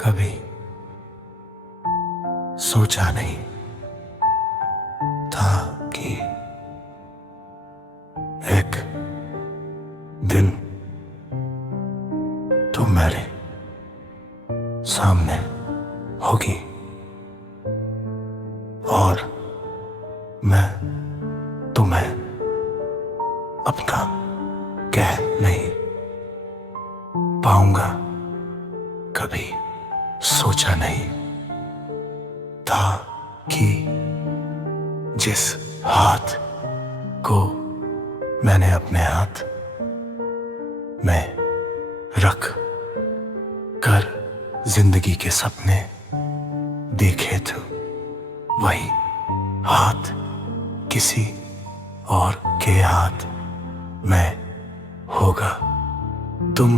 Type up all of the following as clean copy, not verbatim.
कभी सोचा नहीं था कि एक दिन तो मेरे सामने होगी और मैं तुम्हें अपना कह नहीं पाऊंगा। कभी सोचा नहीं था कि जिस हाथ को मैंने अपने हाथ में रख कर जिंदगी के सपने देखे थे, वही हाथ किसी और के हाथ में होगा। तुम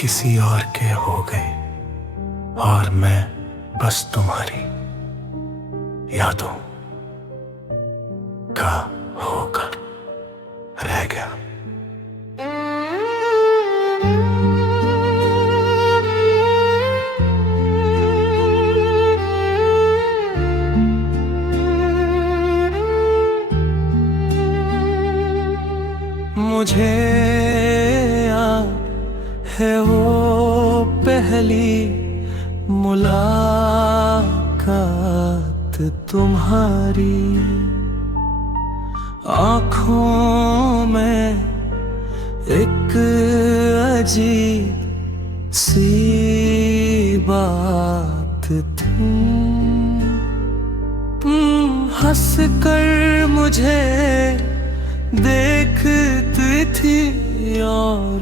किसी और के हो गए और मैं बस तुम्हारी यादों का होकर रह गया। मुझे याद है वो पहली मुलाकात तुम्हारी, आँखों में एक अजीब सी बात थी। हंस कर मुझे देखती थी और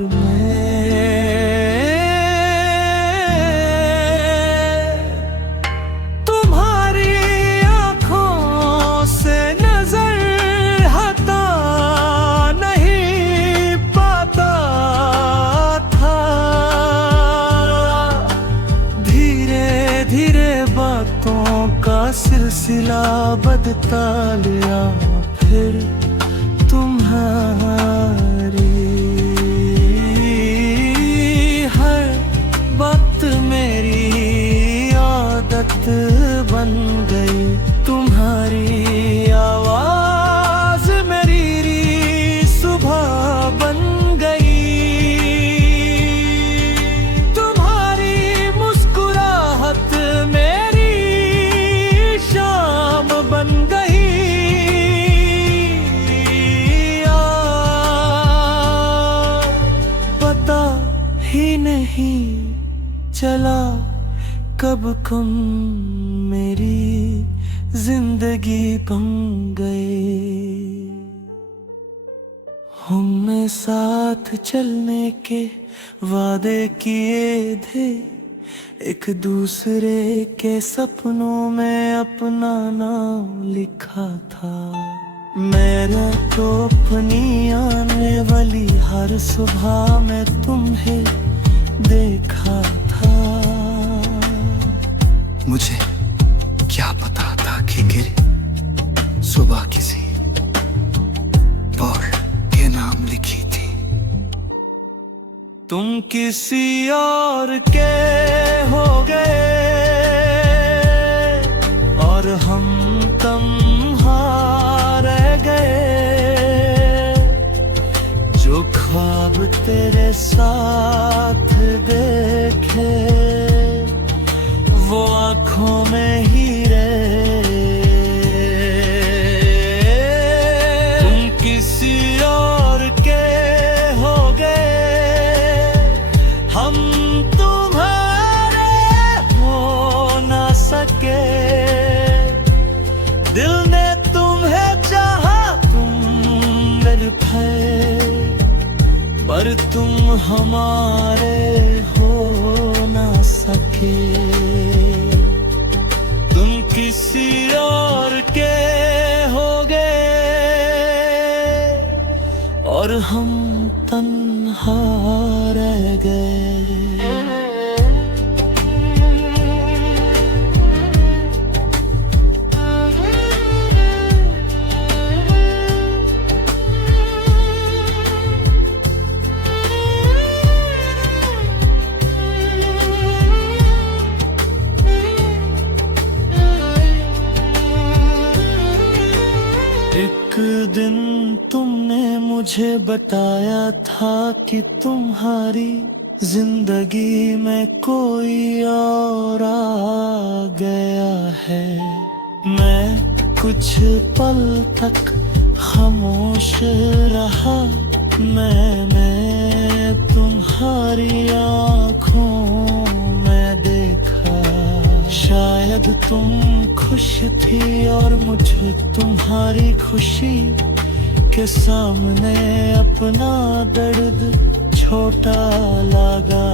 तुम्हारी आँखों से नजर हटा नहीं पाता था। धीरे धीरे बातों का सिलसिला बदता लिया, फिर तुम्हारी हर बात मेरी आदत बन गई। तुम्हारी आवाज मेरी सुबह बन गई, तुम्हारी मुस्कुराहट मेरी शाम बन गई। ही नहीं चला कब तुम मेरी जिंदगी बन गए। हमने साथ चलने के वादे किए थे, एक दूसरे के सपनों में अपना नाम लिखा था। मेरा तो अपनी आने वाली हर सुबह में तुम्हें देखा था। मुझे क्या पता था कि गिरी सुबह किसी और के नाम लिखी थी। तुम किसी और के हो गए और हम तन्हा रह गए। जो ख्वाब तेरे साथ देखे वो आँखों में ही रहे। तुम किसी और के हो गए, हम तुम्हारे हो ना सके। दिल ने तुम्हें चाहा, तुम मेरे थे, पर तुम हमारे हो ना सके। तुम किसी और के हो गए और हम तन्हा रह गए। मुझे बताया था कि तुम्हारी जिंदगी में कोई और आ गया है। मैं कुछ पल तक खामोश रहा, मैंने तुम्हारी आँखों में देखा। शायद तुम खुश थी और मुझे तुम्हारी खुशी के सामने अपना दर्द छोटा लगा।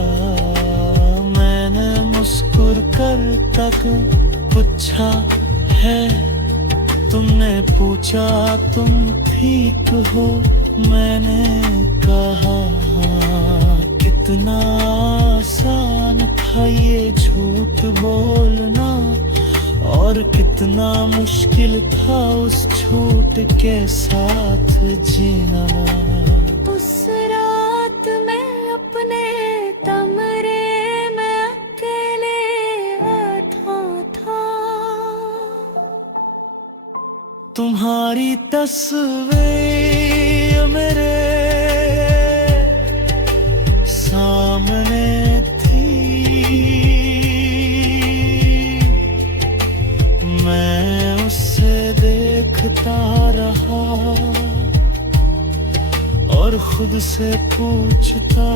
मैंने मुस्कुर कर तक पूछा है, तुमने पूछा तुम ठीक हो, मैंने कहा हाँ। कितना आसान था ये झूठ बोलना, और कितना मुश्किल था उस झूठ के साथ जीना। उस रात मैं अपने कमरे में अकेले बैठा था। तुम्हारी तस्वीर मेरे सामने थी, मैं उससे देखता रहा और खुद से पूछता